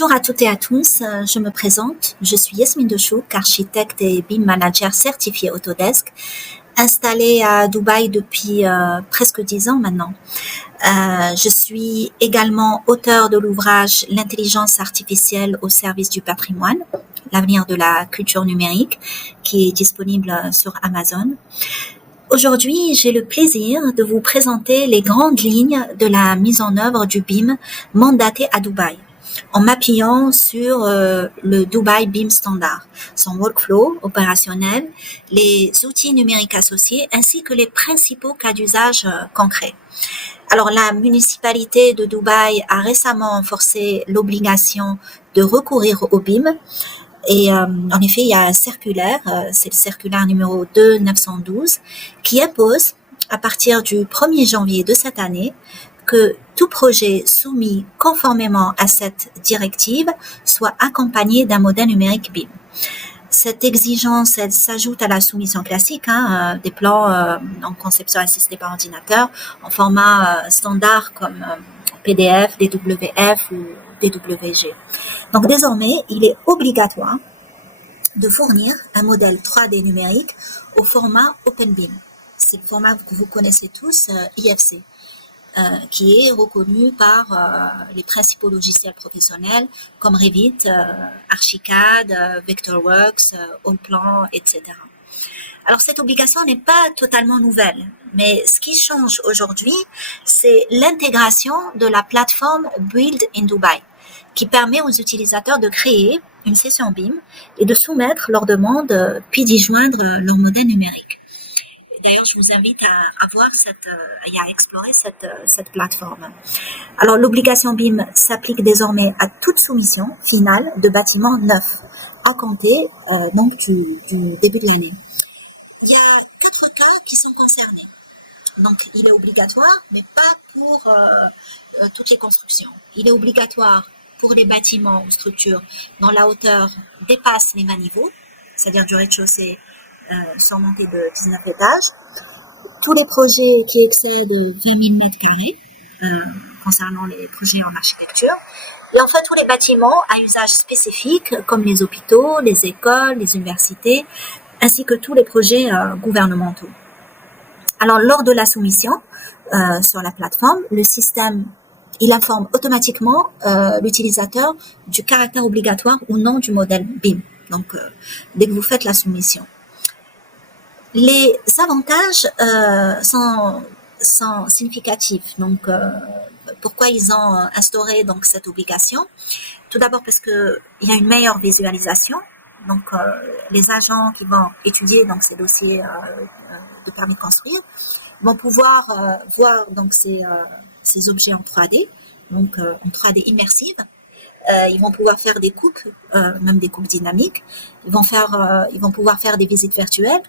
Bonjour à toutes et à tous, je me présente, je suis Yasmine Dechouk, architecte et BIM manager certifié Autodesk, installée à Dubaï depuis presque 10 ans maintenant. Je suis également auteur de l'ouvrage L'intelligence artificielle au service du patrimoine, l'avenir de la culture numérique, qui est disponible sur Amazon. Aujourd'hui, j'ai le plaisir de vous présenter les grandes lignes de la mise en œuvre du BIM mandaté à Dubaï, en m'appuyant sur le Dubai BIM Standard, son workflow opérationnel, les outils numériques associés, ainsi que les principaux cas d'usage concrets. Alors, la municipalité de Dubaï a récemment renforcé l'obligation de recourir au BIM. Et en effet, il y a un circulaire, c'est le circulaire numéro 2912, qui impose, à partir du 1er janvier de cette année, que tout projet soumis conformément à cette directive soit accompagné d'un modèle numérique BIM. Cette exigence, elle s'ajoute à la soumission classique des plans en conception assistée par ordinateur en format standard comme PDF, DWF ou DWG. Donc désormais, il est obligatoire de fournir un modèle 3D numérique au format OpenBIM. C'est le format que vous connaissez tous, IFC. Qui est reconnu par les principaux logiciels professionnels comme Revit, Archicad, Vectorworks, Allplan, etc. Alors cette obligation n'est pas totalement nouvelle, mais ce qui change aujourd'hui, c'est l'intégration de la plateforme Build in Dubai, qui permet aux utilisateurs de créer une session BIM et de soumettre leurs demandes, puis d'y joindre leur modèle numérique. D'ailleurs, je vous invite à voir à explorer cette plateforme. Alors, l'obligation BIM s'applique désormais à toute soumission finale de bâtiments neufs, à compter donc du début de l'année. Il y a 4 cas qui sont concernés. Donc, il est obligatoire, mais pas pour toutes les constructions. Il est obligatoire pour les bâtiments ou structures dont la hauteur dépasse les 20 niveaux, c'est-à-dire du rez-de-chaussée sans monter de 19 étages. Tous les projets qui excèdent 20 000 mètres carrés, concernant les projets en architecture. Et enfin, tous les bâtiments à usage spécifique, comme les hôpitaux, les écoles, les universités, ainsi que tous les projets gouvernementaux. Alors, lors de la soumission sur la plateforme, le système il informe automatiquement l'utilisateur du caractère obligatoire ou non du modèle BIM. Donc, dès que vous faites la soumission. Les avantages sont significatifs. Donc, pourquoi ils ont instauré donc cette obligation? Tout d'abord parce que il y a une meilleure visualisation. Donc, les agents qui vont étudier donc ces dossiers de permis de construire vont pouvoir voir donc ces objets en 3D, donc en 3D immersive. Ils vont pouvoir faire des coupes, même des coupes dynamiques. Ils vont pouvoir faire des visites virtuelles.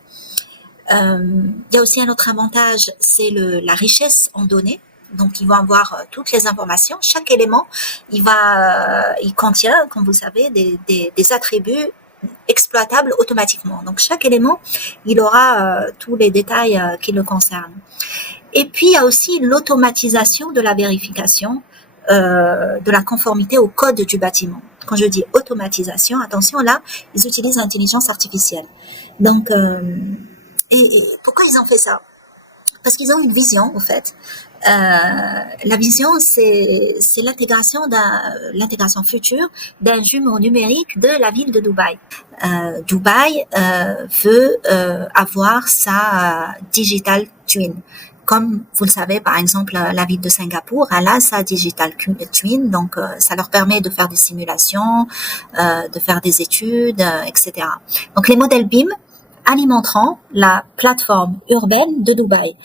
Il y a aussi un autre avantage, c'est la richesse en données. Donc, ils vont avoir toutes les informations. Chaque élément, il contient, comme vous savez, des attributs exploitables automatiquement. Donc, chaque élément, il aura tous les détails qui le concernent. Et puis, il y a aussi l'automatisation de la vérification de la conformité au code du bâtiment. Quand je dis automatisation, attention, là, ils utilisent l'intelligence artificielle. Donc, et pourquoi ils ont fait ça? Parce qu'ils ont une vision, en fait. La vision, c'est l'intégration future d'un jumeau numérique de la ville de Dubaï. Dubaï veut avoir sa digital twin. Comme vous le savez, par exemple, la ville de Singapour, elle a sa digital twin, donc ça leur permet de faire des simulations, de faire des études, etc. Donc les modèles BIM alimenteront la plateforme urbaine de Dubaï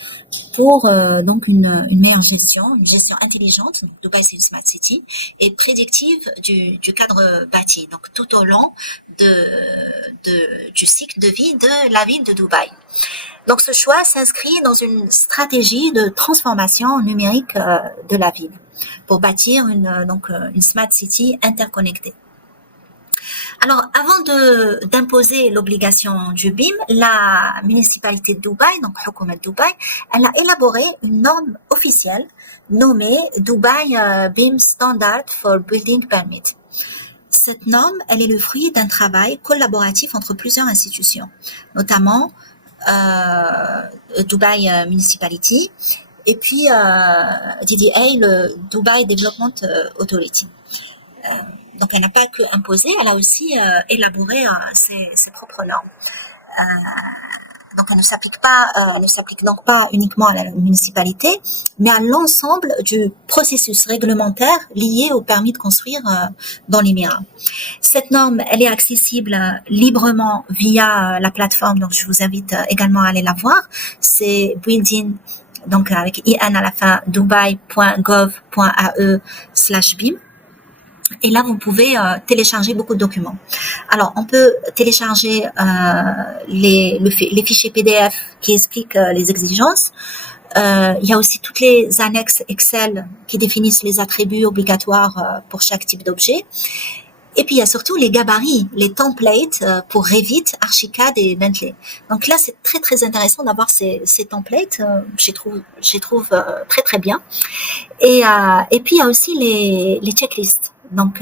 pour donc une meilleure gestion, une gestion intelligente. Donc, Dubaï, c'est une smart city et prédictive du cadre bâti, donc tout au long du cycle de vie de la ville de Dubaï. Donc, ce choix s'inscrit dans une stratégie de transformation numérique de la ville pour bâtir une smart city interconnectée. Alors, avant d'imposer l'obligation du BIM, la municipalité de Dubaï, donc Hukoumat Dubaï, elle a élaboré une norme officielle nommée Dubai BIM Standard for Building Permit. Cette norme, elle est le fruit d'un travail collaboratif entre plusieurs institutions, notamment Dubai Municipality et puis DDA, le Dubai Development Authority. Donc, elle n'a pas que imposé, elle a aussi élaboré ses propres normes. Donc, elle ne s'applique donc pas uniquement à la municipalité, mais à l'ensemble du processus réglementaire lié au permis de construire dans l'Émirat. Cette norme, elle est accessible librement via la plateforme, donc je vous invite également à aller la voir. C'est Building, donc avec IN à la fin, dubai.gov.ae/BIM. Et là, vous pouvez télécharger beaucoup de documents. Alors, on peut télécharger les fichiers PDF qui expliquent les exigences. Il y a aussi toutes les annexes Excel qui définissent les attributs obligatoires pour chaque type d'objet. Et puis, il y a surtout les gabarits, les templates pour Revit, Archicad et Bentley. Donc là, c'est très, très intéressant d'avoir ces templates. Je trouve très, très bien. Et puis, il y a aussi les checklists. Donc,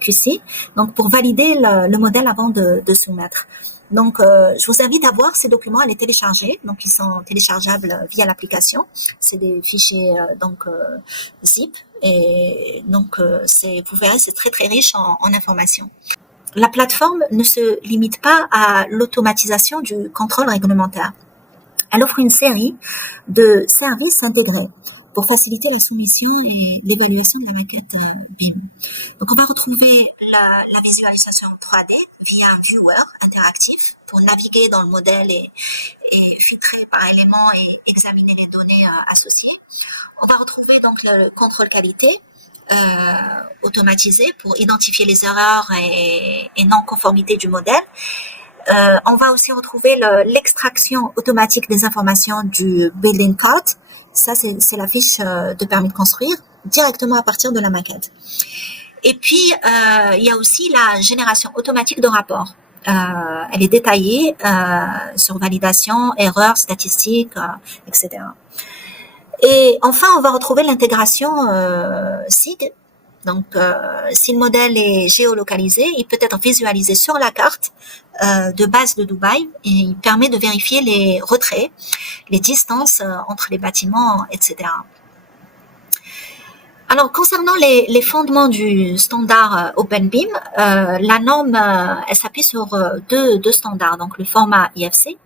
QC, donc pour valider le modèle avant de soumettre. Donc, je vous invite à voir ces documents, à les télécharger. Donc, ils sont téléchargeables via l'application. C'est des fichiers zip. Et donc, vous verrez, c'est très, très riche en informations. La plateforme ne se limite pas à l'automatisation du contrôle réglementaire. Elle offre une série de services intégrés pour faciliter la soumission et l'évaluation de la maquette BIM. Donc, on va retrouver la visualisation 3D via un viewer interactif pour naviguer dans le modèle et filtrer par élément et examiner les données associées. On va retrouver donc le contrôle qualité automatisé pour identifier les erreurs et non-conformités du modèle. On va aussi retrouver l'extraction automatique des informations du building code. Ça, c'est la fiche de permis de construire directement à partir de la maquette. Et puis, il y a aussi la génération automatique de rapports. Elle est détaillée sur validation, erreurs, statistiques, etc. Et enfin, on va retrouver l'intégration SIG. Donc, si le modèle est géolocalisé, il peut être visualisé sur la carte de base de Dubaï et il permet de vérifier les retraits, les distances entre les bâtiments, etc. Alors, concernant les fondements du standard OpenBIM, la norme, elle s'appuie sur deux standards. Donc, le format IFC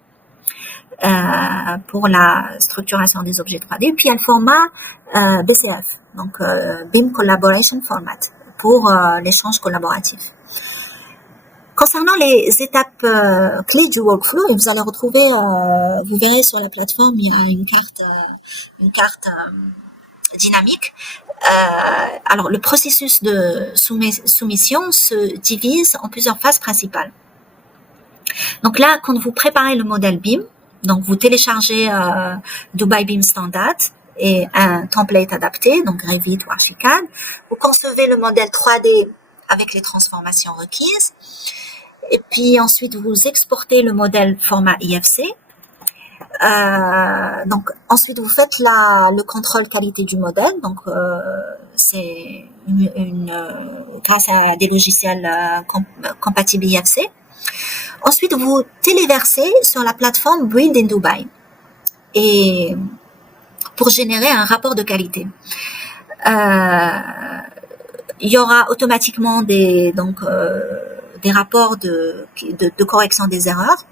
pour la structuration des objets 3D, puis il y a le format BCF, donc BIM Collaboration Format, pour l'échange collaboratif. Concernant les étapes clés du workflow, et vous allez retrouver, vous verrez sur la plateforme, il y a une carte dynamique. Alors, le processus de soumission se divise en plusieurs phases principales. Donc là, quand vous préparez le modèle BIM, donc vous téléchargez Dubai BIM Standard et un template adapté, donc Revit ou Archicad. Vous concevez le modèle 3D avec les transformations requises. Et puis ensuite, vous exportez le modèle format IFC. Donc ensuite, vous faites le contrôle qualité du modèle. Donc c'est grâce à des logiciels compatibles IFC. Ensuite, vous téléversez sur la plateforme Build in Dubai et pour générer un rapport de qualité. Il y aura automatiquement des rapports de correction des erreurs.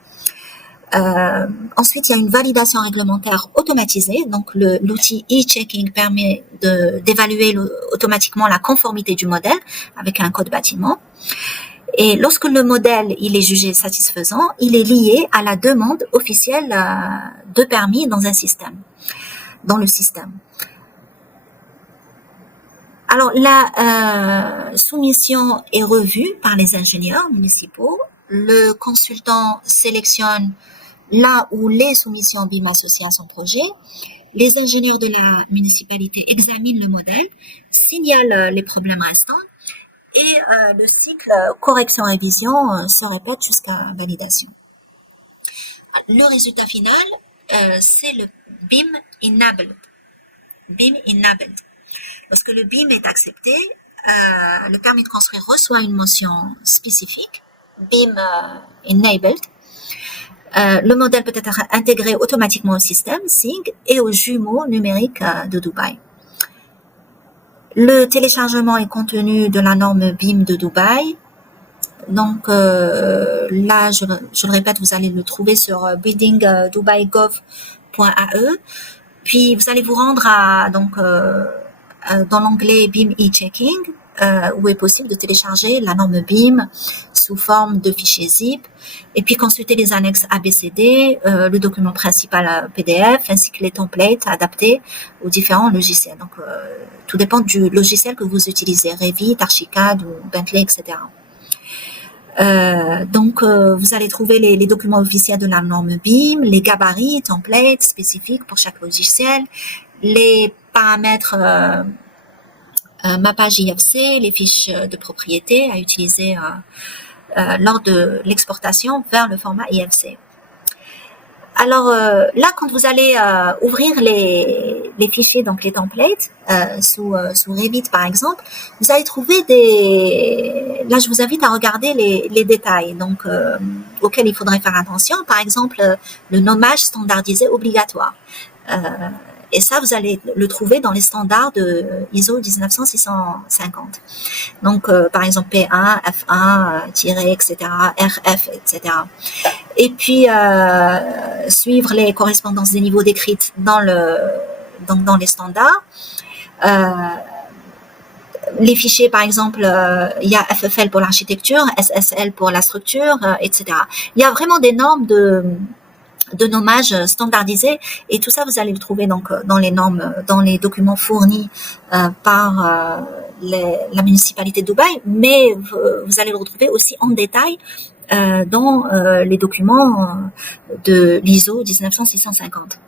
Ensuite, il y a une validation réglementaire automatisée. Donc, l'outil e-checking permet d'évaluer automatiquement la conformité du modèle avec un code bâtiment. Et lorsque le modèle il est jugé satisfaisant, il est lié à la demande officielle de permis dans le système. Alors, la soumission est revue par les ingénieurs municipaux. Le consultant sélectionne là où les soumissions BIM associées à son projet. Les ingénieurs de la municipalité examinent le modèle, signalent les problèmes restants et le cycle correction-révision se répète jusqu'à validation. Le résultat final, c'est le BIM Enabled. BIM Enabled. Lorsque le BIM est accepté, le permis de construire reçoit une mention spécifique, BIM Enabled. Le modèle peut être intégré automatiquement au système SIG et aux jumeaux numériques de Dubaï. Le téléchargement est contenu de la norme BIM de Dubaï. Donc là, je le répète, vous allez le trouver sur buildingdubai.gov.ae. Puis vous allez vous rendre dans l'onglet BIM e-checking, où est possible de télécharger la norme BIM sous forme de fichier zip, et puis consulter les annexes ABCD, le document principal PDF, ainsi que les templates adaptés aux différents logiciels. Donc tout dépend du logiciel que vous utilisez, Revit, Archicad ou Bentley, etc. Vous allez trouver les documents officiels de la norme BIM, les gabarits, templates spécifiques pour chaque logiciel, les paramètres mappage IFC, les fiches de propriété à utiliser lors de l'exportation vers le format IFC. Alors là, quand vous allez ouvrir les fichiers, donc les templates, sous Revit par exemple, vous allez trouver là je vous invite à regarder les détails auxquels il faudrait faire attention. Par exemple, le nommage standardisé obligatoire. Et ça, vous allez le trouver dans les standards de ISO 19650. Donc, par exemple, P1, F1, etc., RF, etc. Et puis, suivre les correspondances des niveaux décrites dans les standards. Les fichiers, par exemple, il y a FFL pour l'architecture, SSL pour la structure, etc. Il y a vraiment des normes de nommage standardisés, et tout ça vous allez le trouver donc dans les normes, dans les documents fournis par la municipalité de Dubaï, mais vous allez le retrouver aussi en détail dans les documents de l'ISO 19650.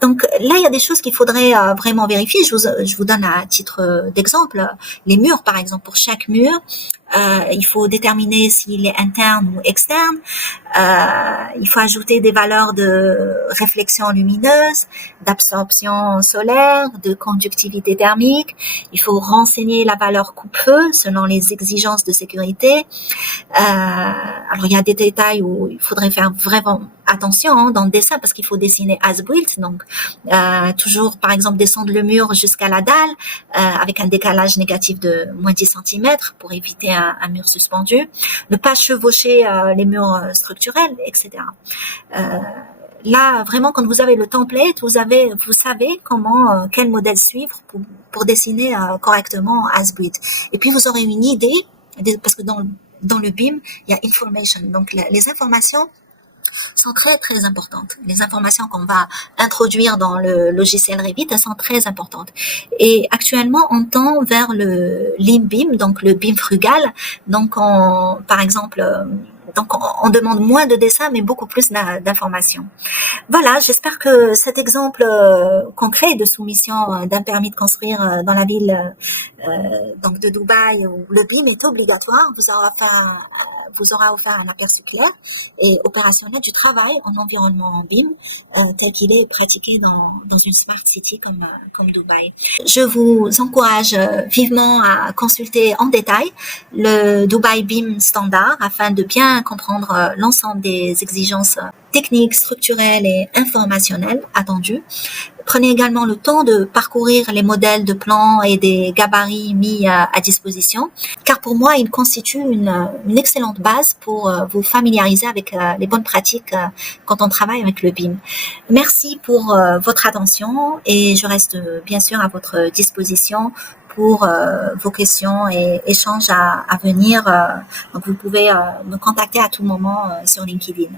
Donc là, il y a des choses qu'il faudrait vraiment vérifier. Je vous donne à titre d'exemple les murs, par exemple. Pour chaque mur, il faut déterminer s'il est interne ou externe. Il faut ajouter des valeurs de réflexion lumineuse, d'absorption solaire, de conductivité thermique. Il faut renseigner la valeur coupe-feu selon les exigences de sécurité. Alors, il y a des détails où il faudrait faire vraiment attention dans le dessin, parce qu'il faut dessiner as-built, donc toujours par exemple descendre le mur jusqu'à la dalle avec un décalage négatif de moins 10 cm pour éviter un mur suspendu, ne pas chevaucher les murs structurels, etc. Là, vraiment, quand vous avez le template, vous savez quel modèle suivre pour dessiner correctement as-built. Et puis vous aurez une idée, parce que dans le BIM, il y a information, donc les informations sont très très importantes. Les informations qu'on va introduire dans le logiciel Revit, elles sont très importantes. Et actuellement, on tend vers le Lean BIM, donc le BIM frugal. Donc, par exemple, on demande moins de dessins, mais beaucoup plus d'informations. Voilà, j'espère que cet exemple concret de soumission d'un permis de construire dans la ville donc de Dubaï, où le BIM est obligatoire, vous aura offert un aperçu clair et opérationnel du travail en environnement BIM tel qu'il est pratiqué dans une smart city comme Dubaï. Je vous encourage vivement à consulter en détail le Dubaï BIM standard afin de bien comprendre l'ensemble des exigences techniques, structurelles et informationnelles attendues. Prenez également le temps de parcourir les modèles de plans et des gabarits mis à disposition, car pour moi, ils constituent une excellente base pour vous familiariser avec les bonnes pratiques quand on travaille avec le BIM. Merci pour votre attention et je reste bien sûr à votre disposition pour vos questions et échanges à venir. Donc vous pouvez me contacter à tout moment sur LinkedIn.